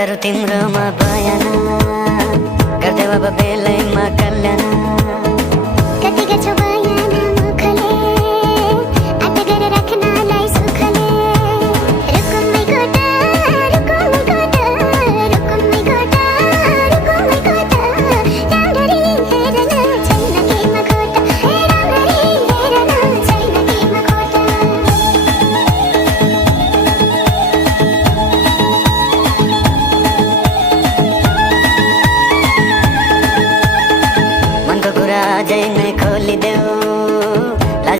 गरौँ तिम्रोमा बयान गर्दै अब बेलैमा कल्याण कति गर्छौ बयान मुखले आट गरेर राख्नलाई सुखले रुकुमै कोटा रुकुमै कोटा रुकुमै कोटा रुकुमै कोटा राम्ररी हेर्न छैन केमा खोटा राम्ररी हेर्न छैन केमा खोटा मनको कुरा आजै नै खोलिदेऊ